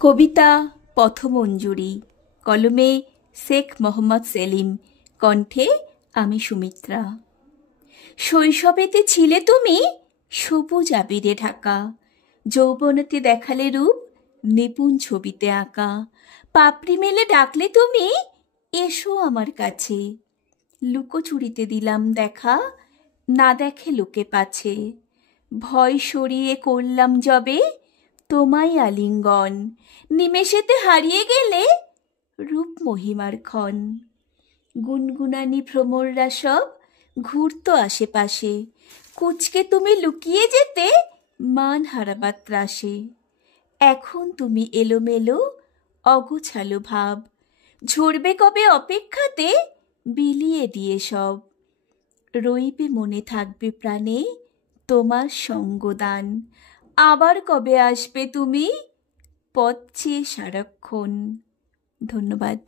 কবিতা পথমঞ্জুরি, কলমে শেখ মোহাম্মদ সেলিম, কণ্ঠে আমি সুমিত্রা। শৈশবেতে ছিলে তুমি সবুজ আবিরে ঢাকা, যৌবনেতে দেখালে রূপ নিপুণ ছবিতে আঁকা। পাপড়ি মেলে ডাকলে তুমি এসো আমার কাছে, লুকোচুরিতে দিলাম দেখা, না দেখে লোকে পাছে। ভয় সরিয়ে করলাম যবে তোমায় আলিঙ্গন, নিমেষেতে হারিয়ে গেলে রূপ মহিমার ক্ষণ। গুনগুনানি ভ্রমররা সব ঘুরত আশেপাশে, কুচকে তুমি লুকিয়ে যেতে মান হারাবার ত্রাসে। এখন তুমি এলোমেলো অগোছালো ভাব, ঝরবে কবে অপেক্ষাতে বিলিয়ে দিয়ে সব। রইবে মনে থাকবে প্রাণে তোমার সঙ্গদান, আবার কবে আসবে তুমি পথ চেয়ে সারাক্ষণ। ধন্যবাদ।